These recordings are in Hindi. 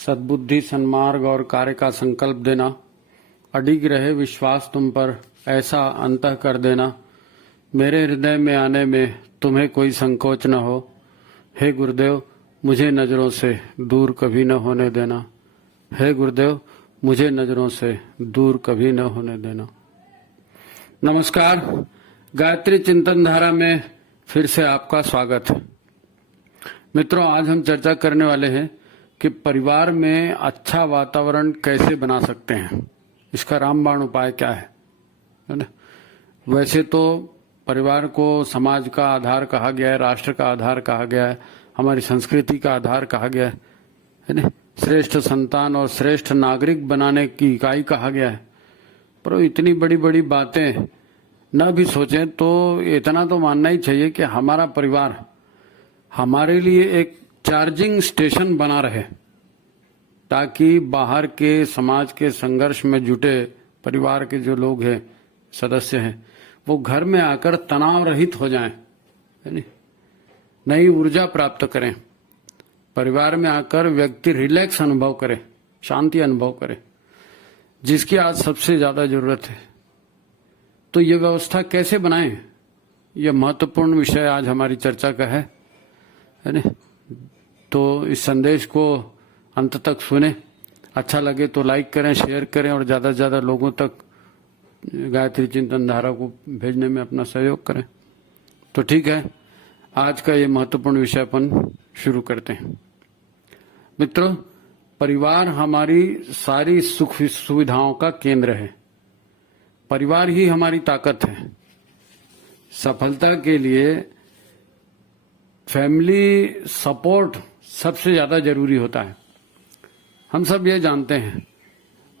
सद्बुद्धि, सन्मार्ग और कार्य का संकल्प देना, अडिग रहे विश्वास तुम पर, ऐसा अंतः कर देना, मेरे हृदय में आने में तुम्हें कोई संकोच न हो। हे गुरुदेव, मुझे नजरों से दूर कभी न होने देना। हे गुरुदेव, मुझे नजरों से दूर कभी न होने देना। नमस्कार, गायत्री चिंतन धारा में फिर से आपका स्वागत है। मित्रों, आज हम चर्चा करने वाले हैं कि परिवार में अच्छा वातावरण कैसे बना सकते हैं, इसका रामबाण उपाय क्या है ना। वैसे तो परिवार को समाज का आधार कहा गया है, राष्ट्र का आधार कहा गया है, हमारी संस्कृति का आधार कहा गया है ना, श्रेष्ठ संतान और श्रेष्ठ नागरिक बनाने की इकाई कहा गया है। पर इतनी बड़ी बड़ी बातें न भी सोचें तो इतना तो मानना ही चाहिए कि हमारा परिवार हमारे लिए एक चार्जिंग स्टेशन बना रहे, ताकि बाहर के समाज के संघर्ष में जुटे परिवार के जो लोग हैं, सदस्य हैं, वो घर में आकर तनाव रहित हो जाएं, नई ऊर्जा प्राप्त करें। परिवार में आकर व्यक्ति रिलैक्स अनुभव करे, शांति अनुभव करे, जिसकी आज सबसे ज्यादा जरूरत है। तो ये व्यवस्था कैसे बनाएं, यह महत्वपूर्ण विषय आज हमारी चर्चा का है ना। तो इस संदेश को अंत तक सुने, अच्छा लगे तो लाइक करें, शेयर करें और ज्यादा से ज्यादा लोगों तक गायत्री चिंतन धारा को भेजने में अपना सहयोग करें। तो ठीक है, आज का ये महत्वपूर्ण विषय अपन शुरू करते हैं। मित्रों, परिवार हमारी सारी सुख सुविधाओं का केंद्र है। परिवार ही हमारी ताकत है। सफलता के लिए फैमिली सपोर्ट सबसे ज्यादा जरूरी होता है, हम सब ये जानते हैं।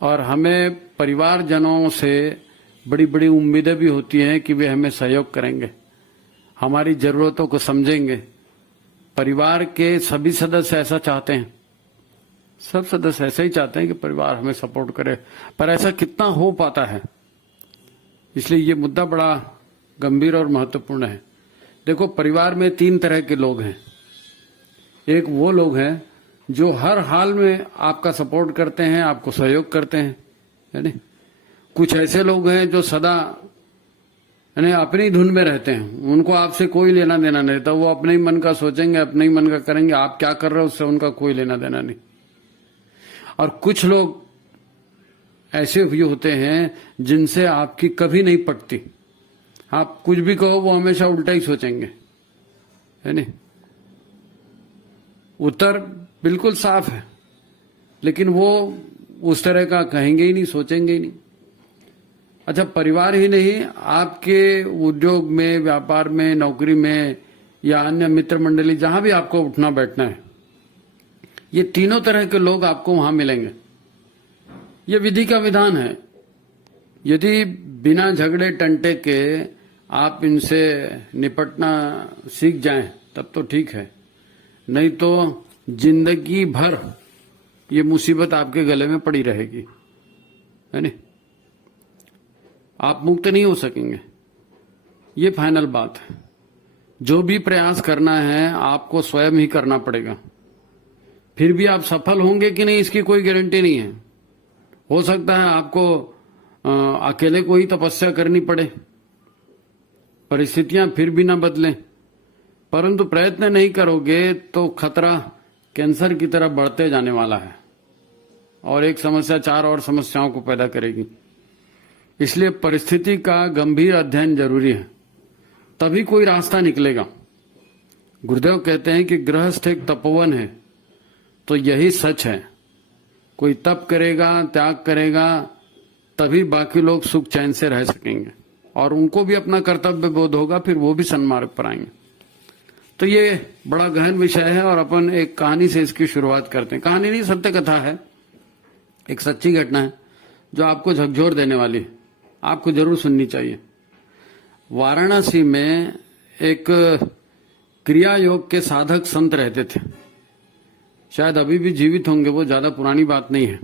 और हमें परिवारजनों से बड़ी बड़ी उम्मीदें भी होती हैं कि वे हमें सहयोग करेंगे, हमारी जरूरतों को समझेंगे। परिवार के सभी सदस्य ऐसा चाहते हैं, सब सदस्य ऐसे ही चाहते हैं कि परिवार हमें सपोर्ट करे, पर ऐसा कितना हो पाता है, इसलिए ये मुद्दा बड़ा गंभीर और महत्वपूर्ण है। देखो, परिवार में तीन तरह के लोग हैं। एक वो लोग हैं जो हर हाल में आपका सपोर्ट करते हैं, आपको सहयोग करते हैं, है ना। कुछ ऐसे लोग हैं जो सदा अपनी धुन में रहते हैं, उनको आपसे कोई लेना देना नहीं रहता, वो अपने ही मन का सोचेंगे, अपने ही मन का करेंगे, आप क्या कर रहे हो उससे उनका कोई लेना देना नहीं। और कुछ लोग ऐसे भी होते हैं जिनसे आपकी कभी नहीं पटती, आप कुछ भी कहो वो हमेशा उल्टा ही सोचेंगे, है नहीं। उत्तर बिल्कुल साफ है, लेकिन वो उस तरह का कहेंगे ही नहीं, सोचेंगे ही नहीं। अच्छा, परिवार ही नहीं, आपके उद्योग में, व्यापार में, नौकरी में या अन्य मित्र मंडली, जहां भी आपको उठना बैठना है, ये तीनों तरह के लोग आपको वहां मिलेंगे। ये विधि का विधान है। यदि बिना झगड़े टंटे के आप इनसे निपटना सीख जाएं तब तो ठीक है, नहीं तो जिंदगी भर ये मुसीबत आपके गले में पड़ी रहेगी, है नहीं। आप मुक्त नहीं हो सकेंगे, ये फाइनल बात है। जो भी प्रयास करना है आपको स्वयं ही करना पड़ेगा। फिर भी आप सफल होंगे कि नहीं इसकी कोई गारंटी नहीं है। हो सकता है आपको अकेले को ही तपस्या करनी पड़े, परिस्थितियां फिर भी ना बदलें, परंतु प्रयत्न नहीं करोगे तो खतरा कैंसर की तरह बढ़ते जाने वाला है और एक समस्या चार और समस्याओं को पैदा करेगी। इसलिए परिस्थिति का गंभीर अध्ययन जरूरी है, तभी कोई रास्ता निकलेगा। गुरुदेव कहते हैं कि गृहस्थ एक तपोवन है, तो यही सच है। कोई तप करेगा, त्याग करेगा, तभी बाकी लोग सुख चैन से रह सकेंगे और उनको भी अपना कर्तव्य बोध होगा, फिर वो भी सन्मार्ग पर आएंगे। तो ये बड़ा गहन विषय है और अपन एक कहानी से इसकी शुरुआत करते हैं। कहानी नहीं, सत्य कथा है, एक सच्ची घटना है जो आपको झकझोर देने वाली है, आपको जरूर सुननी चाहिए। वाराणसी में एक क्रिया योग के साधक संत रहते थे, शायद अभी भी जीवित होंगे, वो ज्यादा पुरानी बात नहीं है।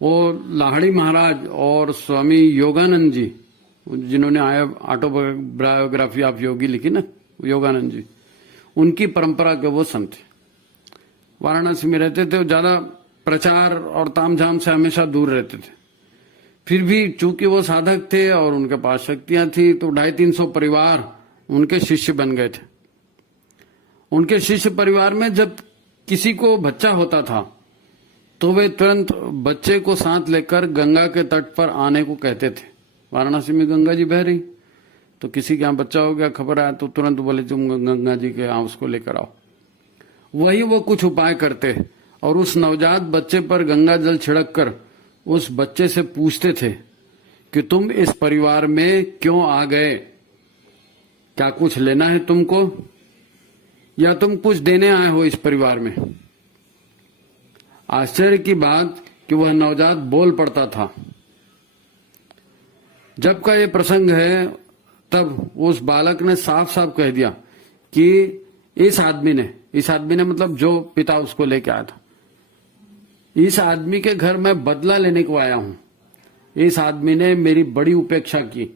वो लाहड़ी महाराज और स्वामी योगानंद जी, जिन्होंने ऑटोबायोग्राफी ऑफ योगी लिखी ना, योगानंद जी, उनकी परंपरा के वो संत थे। वाराणसी में रहते थे, ज्यादा प्रचार और तामझाम से हमेशा दूर रहते थे। फिर भी चूंकि वो साधक थे और उनके पास शक्तियां थी, तो 250-300 परिवार उनके शिष्य बन गए थे। उनके शिष्य परिवार में जब किसी को बच्चा होता था तो वे तुरंत बच्चे को साथ लेकर गंगा के तट पर आने को कहते थे। वाराणसी में गंगा जी बह रही, तो किसी के यहाँ बच्चा हो गया, खबर आया तो तुरंत बोले तुम गंगा जी के यहाँ उसको लेकर आओ। वही वो कुछ उपाय करते और उस नवजात बच्चे पर गंगा जल छिड़क कर उस बच्चे से पूछते थे कि तुम इस परिवार में क्यों आ गए, क्या कुछ लेना है तुमको या तुम कुछ देने आए हो इस परिवार में। आश्चर्य की बात कि वह नवजात बोल पड़ता था। जब का ये प्रसंग है तब उस बालक ने साफ साफ कह दिया कि इस आदमी ने मतलब जो पिता उसको लेके आया था, इस आदमी के घर मैं बदला लेने को आया हूं। इस आदमी ने मेरी बड़ी उपेक्षा की,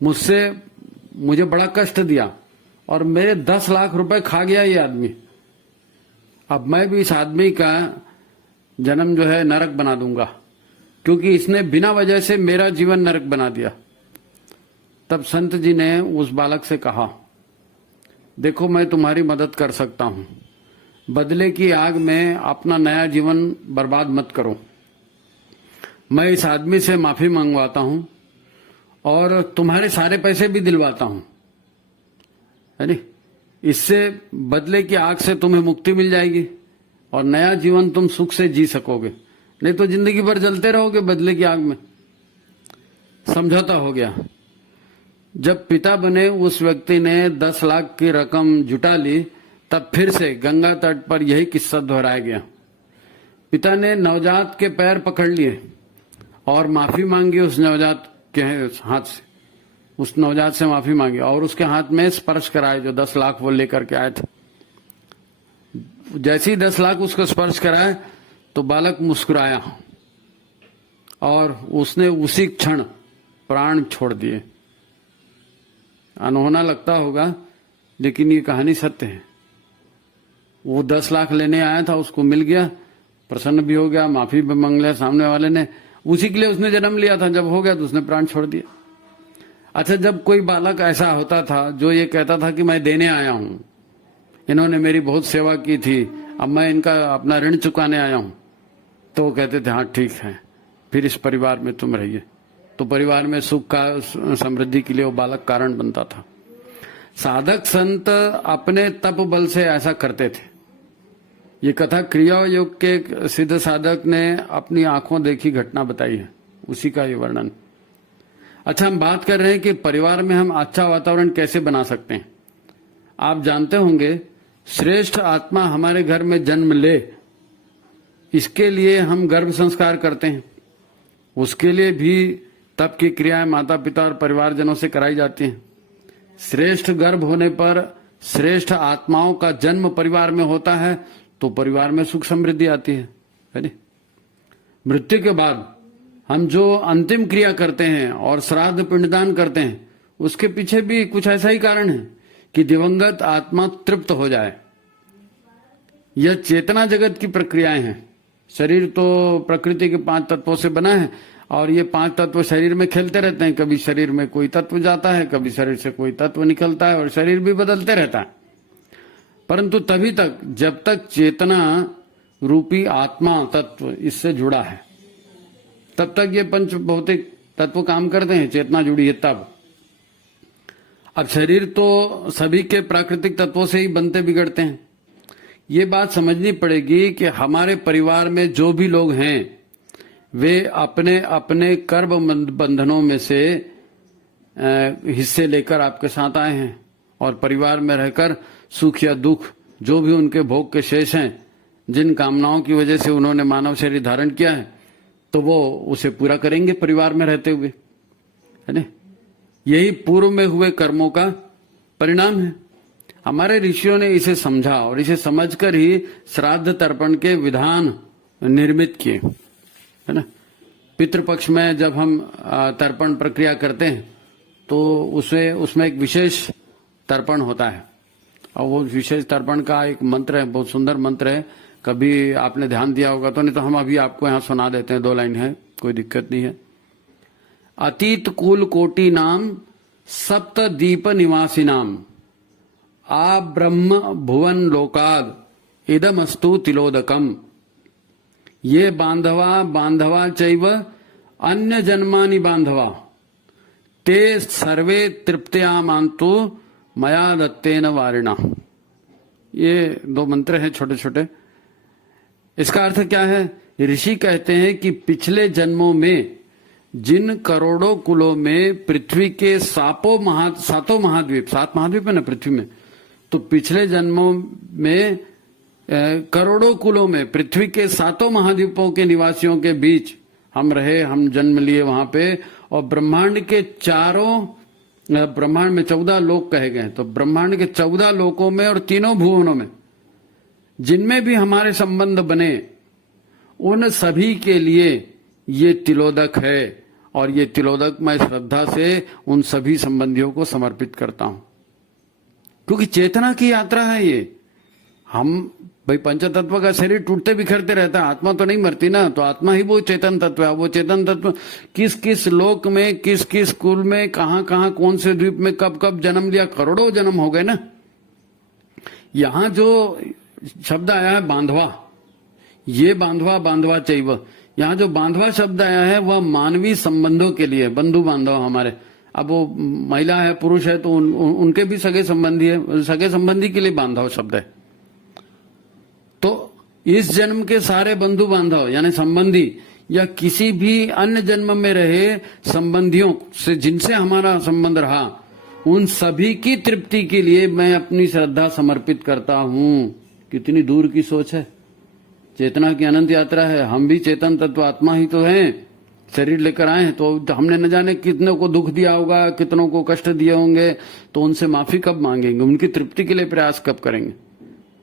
मुझे बड़ा कष्ट दिया और मेरे 10 लाख रुपए खा गया ये आदमी। अब मैं भी इस आदमी का जन्म जो है नरक बना दूंगा, क्योंकि इसने बिना वजह से मेरा जीवन नरक बना दिया। तब संत जी ने उस बालक से कहा, देखो मैं तुम्हारी मदद कर सकता हूं, बदले की आग में अपना नया जीवन बर्बाद मत करो। मैं इस आदमी से माफी मंगवाता हूं और तुम्हारे सारे पैसे भी दिलवाता हूं, है नी? इससे बदले की आग से तुम्हें मुक्ति मिल जाएगी और नया जीवन तुम सुख से जी सकोगे, नहीं तो जिंदगी भर जलते रहोगे बदले की आग में। समझौता हो गया। जब पिता बने उस व्यक्ति ने 10 लाख की रकम जुटा ली, तब फिर से गंगा तट पर यही किस्सा दोहराया गया। पिता ने नवजात के पैर पकड़ लिए और माफी मांगी उस नवजात के हाथ से, उस नवजात से माफी मांगी और उसके हाथ में स्पर्श कराए जो 10 लाख वो लेकर के आए थे। जैसे ही 10 लाख उसको स्पर्श कराए तो बालक मुस्कुराया और उसने उसी क्षण प्राण छोड़ दिए। अनहोना लगता होगा, लेकिन ये कहानी सत्य है। वो 10 लाख लेने आया था, उसको मिल गया, प्रसन्न भी हो गया, माफी भी मांग लिया सामने वाले ने, उसी के लिए उसने जन्म लिया था। जब हो गया तो उसने प्राण छोड़ दिया। अच्छा, जब कोई बालक ऐसा होता था जो ये कहता था कि मैं देने आया हूं, इन्होंने मेरी बहुत सेवा की थी, अब मैं इनका अपना ऋण चुकाने आया हूं, तो वो कहते थे हाँ ठीक है, फिर इस परिवार में तुम रहिए। तो परिवार में सुख का समृद्धि के लिए वो बालक कारण बनता था। साधक संत अपने तप बल से ऐसा करते थे। ये कथा क्रिया योग के एक सिद्ध साधक ने अपनी आंखों देखी घटना बताई है, उसी का ये वर्णन। अच्छा, हम बात कर रहे हैं कि परिवार में हम अच्छा वातावरण कैसे बना सकते हैं। आप जानते होंगे, श्रेष्ठ आत्मा हमारे घर में जन्म ले, इसके लिए हम गर्भ संस्कार करते हैं। उसके लिए भी तप की क्रियाएं माता पिता और परिवारजनों से कराई जाती हैं। श्रेष्ठ गर्भ होने पर श्रेष्ठ आत्माओं का जन्म परिवार में होता है, तो परिवार में सुख समृद्धि आती है नहीं? मृत्यु के बाद हम जो अंतिम क्रिया करते हैं और श्राद्ध पिंडदान करते हैं, उसके पीछे भी कुछ ऐसा ही कारण है कि दिवंगत आत्मा तृप्त हो जाए। यह चेतना जगत की प्रक्रियाएं हैं। शरीर तो प्रकृति के 5 तत्वों से बना है और ये 5 तत्व शरीर में खेलते रहते हैं। कभी शरीर में कोई तत्व जाता है, कभी शरीर से कोई तत्व निकलता है और शरीर भी बदलते रहता है। परंतु तभी तक जब तक चेतना रूपी आत्मा तत्व इससे जुड़ा है, तब तक ये पंच भौतिक तत्व काम करते हैं। चेतना जुड़ी है तब। अब शरीर तो सभी के प्राकृतिक तत्वों से ही बनते बिगड़ते हैं। ये बात समझनी पड़ेगी कि हमारे परिवार में जो भी लोग हैं, वे अपने अपने कर्म बंधनों में से हिस्से लेकर आपके साथ आए हैं और परिवार में रहकर सुख या दुख, जो भी उनके भोग के शेष हैं, जिन कामनाओं की वजह से उन्होंने मानव शरीर धारण किया है, तो वो उसे पूरा करेंगे परिवार में रहते हुए, है ना? यही पूर्व में हुए कर्मों का परिणाम है। हमारे ऋषियों ने इसे समझा और इसे समझकर ही श्राद्ध तर्पण के विधान निर्मित किए, है ना? पितृपक्ष में जब हम तर्पण प्रक्रिया करते हैं तो उसमें एक विशेष तर्पण होता है और वो विशेष तर्पण का एक मंत्र है, बहुत सुंदर मंत्र है, कभी आपने ध्यान दिया होगा तो, नहीं तो हम अभी आपको यहाँ सुना देते हैं, 2 लाइन है, कोई दिक्कत नहीं है। अतीत कुल कोटि नाम सप्त दीप निवासी नाम आ ब्रह्म भुवन लोकाद इदमस्तु तिलोदकम। ये बांधवा बांधवा चैव अन्य जन्मानि बांधवा ते सर्वे तृप्त्या मांतु मया दत्तेन वारिणा। ये 2 मंत्र हैं छोटे छोटे। इसका अर्थ क्या है? ऋषि कहते हैं कि पिछले जन्मों में जिन करोड़ों कुलों में पृथ्वी के सातों महाद्वीप, 7 महाद्वीप है ना पृथ्वी में, तो पिछले जन्मों में करोड़ों कुलों में पृथ्वी के 7 महाद्वीपों के निवासियों के बीच हम रहे, हम जन्म लिए वहां पे। और ब्रह्मांड के ब्रह्मांड में 14 लोक कहे गए, तो ब्रह्मांड के 14 लोकों में और तीनों भुवनों में जिनमें भी हमारे संबंध बने, उन सभी के लिए ये तिलोदक है। और ये तिलोदक मैं श्रद्धा से उन सभी संबंधियों को समर्पित करता हूं, क्योंकि चेतना की यात्रा है ये। हम भाई पंचतत्व का शरीर टूटते बिखरते रहता है, आत्मा तो नहीं मरती ना, तो आत्मा ही वो चेतन तत्व है। वो चेतन तत्व किस किस लोक में, किस किस कुल में, कहां कहां, कौन से द्वीप में कब कब जन्म लिया, करोड़ों जन्म हो गए ना। यहां जो शब्द आया है बांधवा, ये बांधवा बांधवा चाहिए, यहाँ जो बांधवा शब्द आया है वह मानवीय संबंधों के लिए, बंधु बांधव हमारे। अब वो महिला है पुरुष है तो उनके भी सगे संबंधी है, सगे संबंधी के लिए बांधव शब्द है। तो इस जन्म के सारे बंधु बांधव यानी संबंधी, या किसी भी अन्य जन्म में रहे संबंधियों से जिनसे हमारा संबंध रहा, उन सभी की तृप्ति के लिए मैं अपनी श्रद्धा समर्पित करता हूं। कितनी दूर की सोच है। चेतना की अनंत यात्रा है। हम भी चेतन तत्व आत्मा ही तो हैं, शरीर लेकर आए हैं। तो हमने न जाने कितनों को दुख दिया होगा, कितनों को कष्ट दिए होंगे, तो उनसे माफी कब मांगेंगे, उनकी तृप्ति के लिए प्रयास कब करेंगे।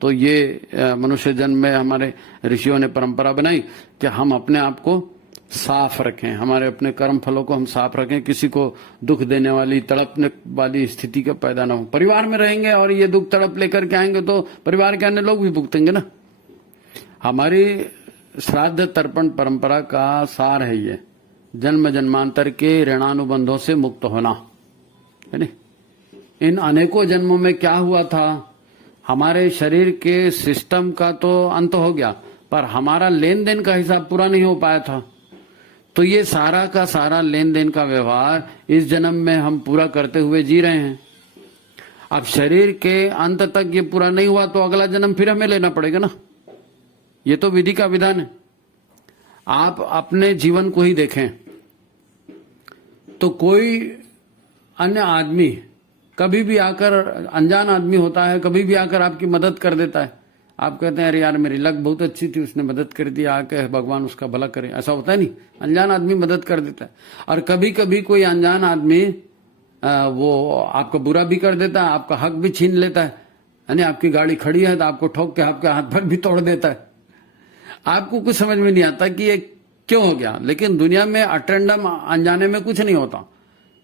तो ये मनुष्य जन्म में हमारे ऋषियों ने परंपरा बनाई कि हम अपने आप को साफ रखें, हमारे अपने कर्म फलों को हम साफ रखें, किसी को दुख देने वाली, तड़पने वाली स्थिति का पैदा न हो। परिवार में रहेंगे और ये दुख तड़प लेकर के आएंगे तो परिवार के अन्य लोग भी भुगतेंगे ना। हमारी श्राद्ध तर्पण परंपरा का सार है ये, जन्म जन्मांतर के ऋणानुबंधों से मुक्त होना, है नहीं। इन अनेकों जन्मों में क्या हुआ था, हमारे शरीर के सिस्टम का तो अंत हो गया, पर हमारा लेन देन का हिसाब पूरा नहीं हो पाया था। तो ये सारा का सारा लेन देन का व्यवहार इस जन्म में हम पूरा करते हुए जी रहे हैं। अब शरीर के अंत तक ये पूरा नहीं हुआ तो अगला जन्म फिर हमें लेना पड़ेगा ना। ये तो विधि का विधान है। आप अपने जीवन को ही देखें तो कोई अन्य आदमी कभी भी आकर, अनजान आदमी होता है, कभी भी आकर आपकी मदद कर देता है। आप कहते हैं अरे यार मेरी लक बहुत अच्छी थी, उसने मदद कर दिया, आके भगवान उसका भला करे। ऐसा होता है नहीं, अनजान आदमी मदद कर देता है। और कभी कभी कोई अनजान आदमी वो आपको बुरा भी कर देता है, आपका हक भी छीन लेता है। यानी आपकी गाड़ी खड़ी है तो आपको ठोक के आपके हाथ पर भी तोड़ देता है। आपको कुछ समझ में नहीं आता कि ये क्यों हो गया। लेकिन दुनिया में अटेंडम अनजाने में कुछ नहीं होता,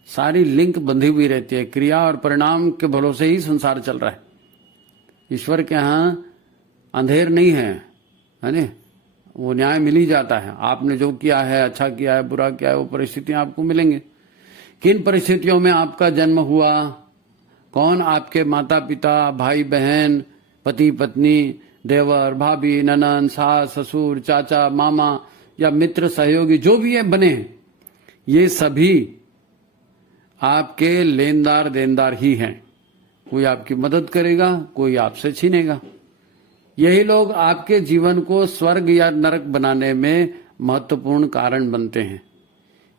सारी लिंक बंधी हुई रहती है। क्रिया और परिणाम के भरोसे ही संसार चल रहा है। ईश्वर के यहाँ अंधेर नहीं है, है नहीं, वो न्याय मिल ही जाता है। आपने जो किया है, अच्छा किया है, बुरा किया है, वो परिस्थितियां आपको मिलेंगी। किन परिस्थितियों में आपका जन्म हुआ, कौन आपके माता पिता, भाई बहन, पति पत्नी, देवर भाभी, ननन, सास ससुर, चाचा मामा या मित्र सहयोगी जो भी है बने हैं, ये सभी आपके लेनदार देनदार ही हैं। कोई आपकी मदद करेगा, कोई आपसे छीनेगा। यही लोग आपके जीवन को स्वर्ग या नरक बनाने में महत्वपूर्ण कारण बनते हैं।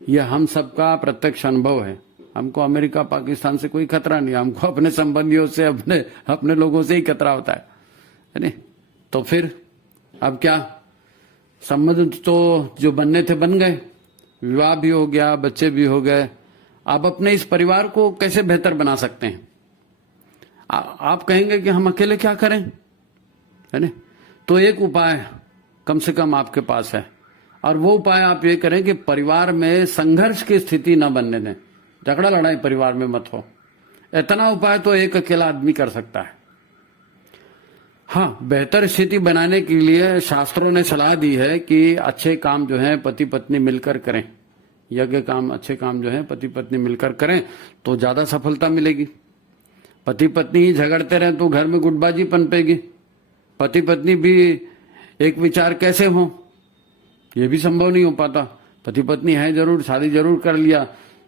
यह हम सबका प्रत्यक्ष अनुभव है। हमको अमेरिका पाकिस्तान से कोई खतरा नहीं, हमको अपने संबंधियों से, अपने लोगों से ही खतरा होता है नहीं। तो फिर अब क्या, संबंध तो जो बनने थे बन गए, विवाह भी हो गया, बच्चे भी हो गए। आप अपने इस परिवार को कैसे बेहतर बना सकते हैं? आप कहेंगे कि हम अकेले क्या करें, है ना। तो एक उपाय कम से कम आपके पास है, और वो उपाय आप ये करें कि परिवार में संघर्ष की स्थिति न बनने दें, झगड़ा लड़ाई परिवार में मत हो। इतना उपाय तो एक अकेला आदमी कर सकता है। हाँ, बेहतर स्थिति बनाने के लिए शास्त्रों ने सलाह दी है कि अच्छे काम जो है पति पत्नी मिलकर करें। यज्ञ काम, अच्छे काम जो है पति पत्नी मिलकर करें तो ज्यादा सफलता मिलेगी। पति पत्नी ही झगड़ते रहे तो घर में गुटबाजी पनपेगी। पति पत्नी भी एक विचार कैसे हो, ये भी संभव नहीं हो पाता। पति पत्नी है जरूर, शादी जरूर कर लिया,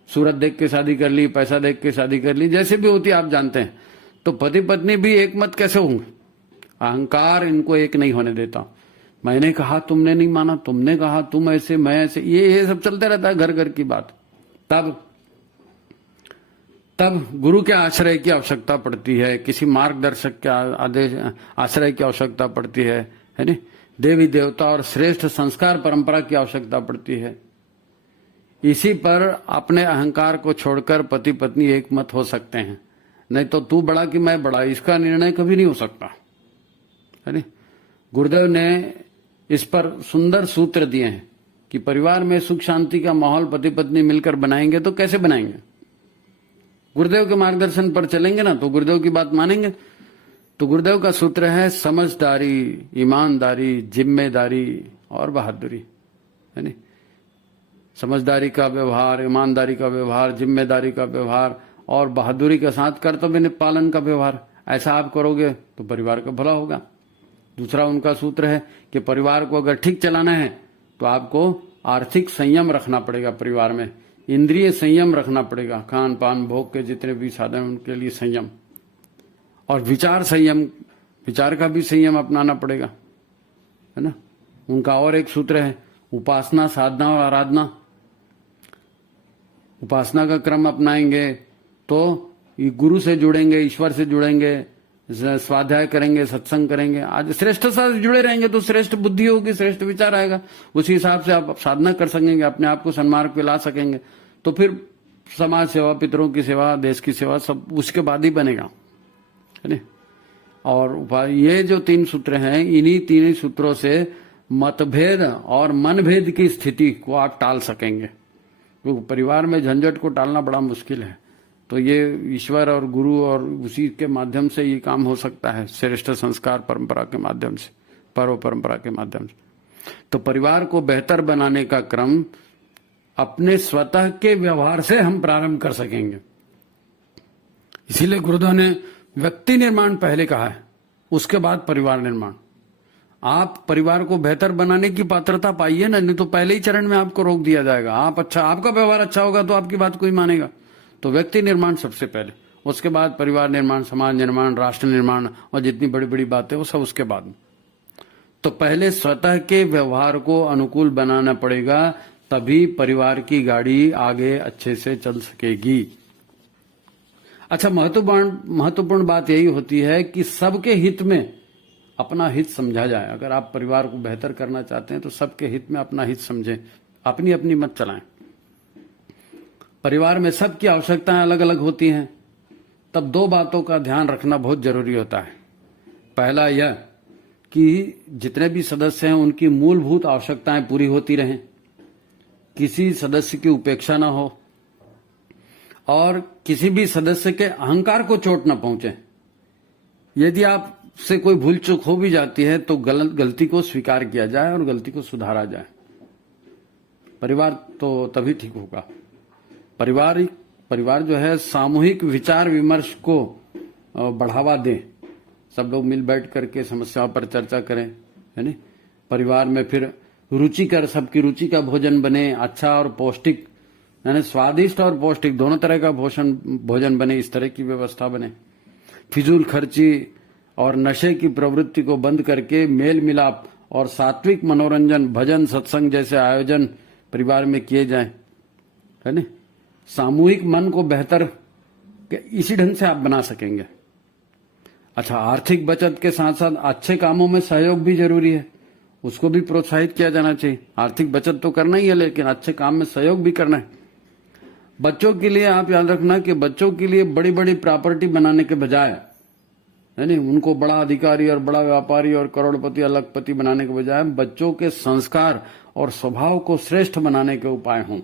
सूरत देख के शादी कर ली, पैसा देख के शादी कर ली, जैसे भी होती है आप जानते हैं। तो पति पत्नी भी एक मत कैसे होंगे? अहंकार इनको एक नहीं होने देता। मैंने कहा तुमने नहीं माना, तुमने कहा तुम ऐसे, मैं ऐसे, ये सब चलते रहता है घर घर की बात। तब गुरु के आश्रय की आवश्यकता पड़ती है, किसी मार्गदर्शक के आदेश आश्रय की आवश्यकता पड़ती है नहीं? देवी देवता और श्रेष्ठ संस्कार परंपरा की आवश्यकता पड़ती है। इसी पर अपने अहंकार को छोड़कर पति पत्नी एक मत हो सकते हैं। नहीं तो तू बड़ा कि मैं बड़ा, इसका निर्णय कभी नहीं हो सकता है नहीं? गुरुदेव ने इस पर सुंदर सूत्र दिए हैं कि परिवार में सुख शांति का माहौल पति पत्नी मिलकर बनाएंगे तो कैसे बनाएंगे? गुरुदेव के मार्गदर्शन पर चलेंगे ना तो गुरुदेव की बात मानेंगे। तो गुरुदेव का सूत्र है समझदारी, ईमानदारी, जिम्मेदारी और बहादुरी, है नहीं? समझदारी का व्यवहार, ईमानदारी का व्यवहार, जिम्मेदारी का व्यवहार और बहादुरी के साथ कर्तव्य पालन का व्यवहार, ऐसा आप करोगे तो परिवार का भला होगा। दूसरा उनका सूत्र है कि परिवार को अगर ठीक चलाना है तो आपको आर्थिक संयम रखना पड़ेगा। परिवार में इंद्रिय संयम रखना पड़ेगा, खान पान भोग के जितने भी साधन उनके लिए संयम, और विचार संयम, विचार का भी संयम अपनाना पड़ेगा, है ना? उनका और एक सूत्र है उपासना, साधना और आराधना। उपासना का क्रम अपनाएंगे तो गुरु से जुड़ेंगे, ईश्वर से जुड़ेंगे, स्वाध्याय करेंगे, सत्संग करेंगे, आज श्रेष्ठता से जुड़े रहेंगे तो श्रेष्ठ बुद्धि होगी, श्रेष्ठ विचार आएगा। उसी हिसाब से आप साधना कर सकेंगे, अपने आप को सन्मार्ग पे ला सकेंगे। तो फिर समाज सेवा, पितरों की सेवा, देश की सेवा सब उसके बाद ही बनेगा, है ना? और ये जो 3 सूत्र हैं, इन्हीं 3 सूत्रों से मतभेद और मनभेद की स्थिति को आप टाल सकेंगे। क्योंकि परिवार में झंझट को टालना बड़ा मुश्किल है। तो ये ईश्वर और गुरु और उसी के माध्यम से ये काम हो सकता है, श्रेष्ठ संस्कार परंपरा के माध्यम से, पर्व परंपरा के माध्यम से। तो परिवार को बेहतर बनाने का क्रम अपने स्वतः के व्यवहार से हम प्रारंभ कर सकेंगे। इसीलिए गुरुदेव ने व्यक्ति निर्माण पहले कहा है, उसके बाद परिवार निर्माण। आप परिवार को बेहतर बनाने की पात्रता पाइए ना, नहीं तो पहले ही चरण में आपको रोक दिया जाएगा। आपका व्यवहार अच्छा होगा तो आपकी बात कोई मानेगा। तो व्यक्ति निर्माण सबसे पहले, उसके बाद परिवार निर्माण, समाज निर्माण, राष्ट्र निर्माण और जितनी बड़ी बड़ी बातें वो सब उसके बाद। तो पहले स्वतः के व्यवहार को अनुकूल बनाना पड़ेगा, तभी परिवार की गाड़ी आगे अच्छे से चल सकेगी। अच्छा, महत्वपूर्ण बात यही होती है कि सबके हित में अपना हित समझा जाए। अगर आप परिवार को बेहतर करना चाहते हैं तो सबके हित में अपना हित समझें, अपनी अपनी मत चलाएं। परिवार में सबकी आवश्यकताएं अलग अलग होती हैं, तब 2 बातों का ध्यान रखना बहुत जरूरी होता है। पहला यह कि जितने भी सदस्य हैं उनकी मूलभूत आवश्यकताएं पूरी होती रहें, किसी सदस्य की उपेक्षा न हो और किसी भी सदस्य के अहंकार को चोट न पहुंचे। यदि आपसे कोई भूल चूक हो भी जाती है तो गलती को स्वीकार किया जाए और गलती को सुधारा जाए। परिवार तो तभी ठीक होगा। परिवार जो है सामूहिक विचार विमर्श को बढ़ावा दे, सब लोग मिल बैठ करके समस्याओं पर चर्चा करें, है नहीं? परिवार में फिर रुचिकर, सबकी रुचि का भोजन बने, अच्छा और पौष्टिक, यानी स्वादिष्ट और पौष्टिक दोनों तरह का भोजन बने, इस तरह की व्यवस्था बने। फिजूल खर्ची और नशे की प्रवृत्ति को बंद करके मेल मिलाप और सात्विक मनोरंजन, भजन, सत्संग जैसे आयोजन परिवार में किए जाएं, है नहीं? सामूहिक मन को बेहतर इसी ढंग से आप बना सकेंगे। अच्छा, आर्थिक बचत के साथ साथ अच्छे कामों में सहयोग भी जरूरी है, उसको भी प्रोत्साहित किया जाना चाहिए। आर्थिक बचत तो करना ही है, लेकिन अच्छे काम में सहयोग भी करना है। बच्चों के लिए आप याद रखना कि बच्चों के लिए बड़ी बड़ी प्रॉपर्टी बनाने के बजाय, है नहीं, उनको बड़ा अधिकारी और बड़ा व्यापारी और करोड़पति अलगपति बनाने के बजाय बच्चों के संस्कार और स्वभाव को श्रेष्ठ बनाने के उपाय हों।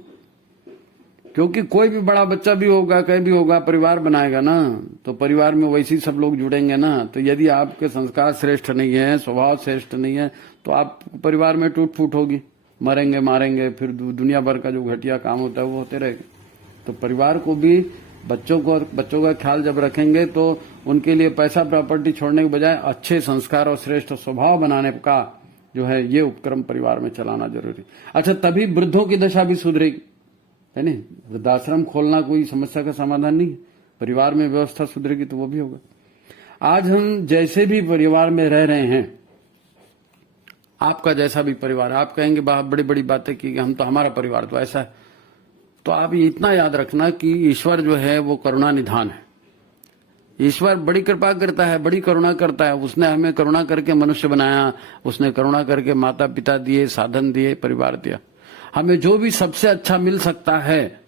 क्योंकि कोई भी बड़ा बच्चा भी होगा, कहीं भी होगा, परिवार बनाएगा ना, तो परिवार में वैसे ही सब लोग जुड़ेंगे ना। तो यदि आपके संस्कार श्रेष्ठ नहीं है, स्वभाव श्रेष्ठ नहीं है, तो आप परिवार में टूट फूट होगी, मरेंगे मारेंगे, फिर दुनिया भर का जो घटिया काम होता है वो होते रहेगा। तो परिवार को भी बच्चों का ख्याल जब रखेंगे तो उनके लिए पैसा प्रॉपर्टी छोड़ने के बजाय अच्छे संस्कार और श्रेष्ठ स्वभाव बनाने का जो है ये उपक्रम परिवार में चलाना जरूरी। अच्छा, तभी वृद्धों की दशा भी सुधरेगी, है नहीं? वृद्धाश्रम खोलना कोई समस्या का समाधान नहीं, परिवार में व्यवस्था सुधरेगी तो वो भी होगा। आज हम जैसे भी परिवार में रह रहे हैं, आपका जैसा भी परिवार, आप कहेंगे बहुत बड़ी बड़ी बातें की, हम तो हमारा परिवार तो ऐसा है, तो आप ये इतना याद रखना कि ईश्वर जो है वो करुणा निधान है। ईश्वर बड़ी कृपा करता है, बड़ी करुणा करता है। उसने हमें करुणा करके मनुष्य बनाया, उसने करुणा करके माता पिता दिए, साधन दिए, परिवार दिया। हमें जो भी सबसे अच्छा मिल सकता है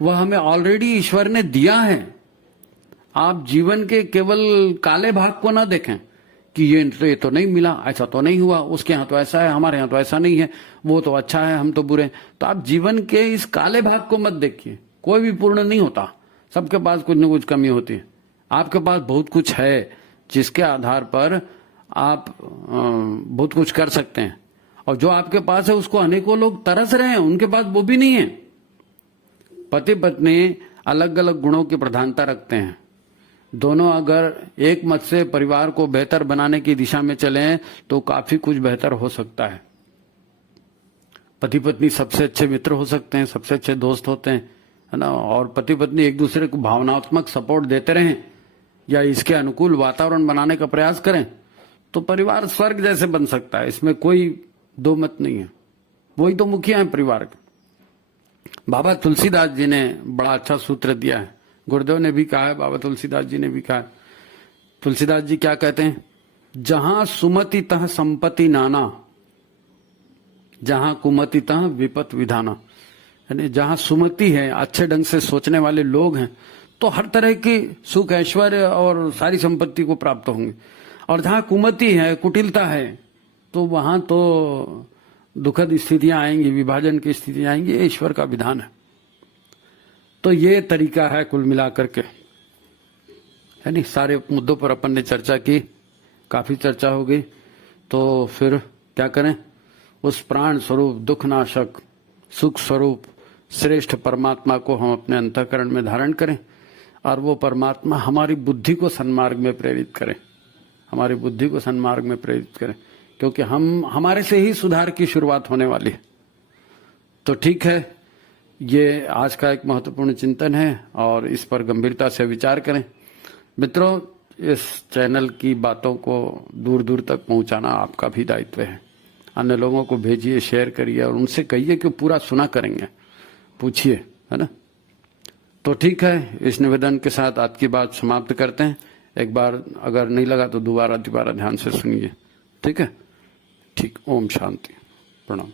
वह हमें ऑलरेडी ईश्वर ने दिया है। आप जीवन के केवल काले भाग को ना देखें कि ये तो नहीं मिला, ऐसा तो नहीं हुआ, उसके यहाँ तो ऐसा है, हमारे यहाँ तो ऐसा नहीं है, वो तो अच्छा है, हम तो बुरे। तो आप जीवन के इस काले भाग को मत देखिए। कोई भी पूर्ण नहीं होता, सबके पास कुछ न कुछ कमी होती है। आपके पास बहुत कुछ है जिसके आधार पर आप बहुत कुछ कर सकते हैं, और जो आपके पास है उसको अनेकों लोग तरस रहे हैं, उनके पास वो भी नहीं है। पति पत्नी अलग अलग गुणों की प्रधानता रखते हैं, दोनों अगर एक मत से परिवार को बेहतर बनाने की दिशा में चलें तो काफी कुछ बेहतर हो सकता है। पति पत्नी सबसे अच्छे मित्र हो सकते हैं, सबसे अच्छे दोस्त होते हैं, है ना? और पति पत्नी एक दूसरे को भावनात्मक सपोर्ट देते रहें या इसके अनुकूल वातावरण बनाने का प्रयास करें तो परिवार स्वर्ग जैसे बन सकता है। इसमें कोई दो मत नहीं है। वही तो मुखिया है परिवार के। बाबा तुलसीदास जी ने बड़ा अच्छा सूत्र दिया है, गुरुदेव ने भी कहा है, बाबा तुलसीदास जी ने भी कहा है। तुलसीदास जी क्या कहते हैं? जहां सुमति तह संपत्ति नाना, जहां कुमति तह विपत विधाना। यानी जहां सुमति है, अच्छे ढंग से सोचने वाले लोग हैं, तो हर तरह की सुख ऐश्वर्य और सारी संपत्ति को प्राप्त होंगे। और जहां कुमति है, कुटिलता है, तो वहां तो दुखद स्थितियां आएंगी, विभाजन की स्थितियां आएंगी। ये ईश्वर का विधान है। तो ये तरीका है कुल मिलाकर के, है नहीं? सारे मुद्दों पर अपन ने चर्चा की, काफी चर्चा हो गई। तो फिर क्या करें? उस प्राण स्वरूप, दुख नाशक, सुख स्वरूप श्रेष्ठ परमात्मा को हम अपने अंतःकरण में धारण करें, और वो परमात्मा हमारी बुद्धि को सन्मार्ग में प्रेरित करें, हमारी बुद्धि को सन्मार्ग में प्रेरित करें, क्योंकि हमारे से ही सुधार की शुरुआत होने वाली है। तो ठीक है, ये आज का एक महत्वपूर्ण चिंतन है और इस पर गंभीरता से विचार करें। मित्रों, इस चैनल की बातों को दूर दूर तक पहुंचाना आपका भी दायित्व है। अन्य लोगों को भेजिए, शेयर करिए और उनसे कहिए कि पूरा सुना करेंगे, पूछिए, है ना? तो ठीक है, इस निवेदन के साथ आज की बात समाप्त करते हैं। एक बार अगर नहीं लगा तो दोबारा ध्यान से सुनिए, ठीक है? ठीक। ओम शांति, प्रणाम।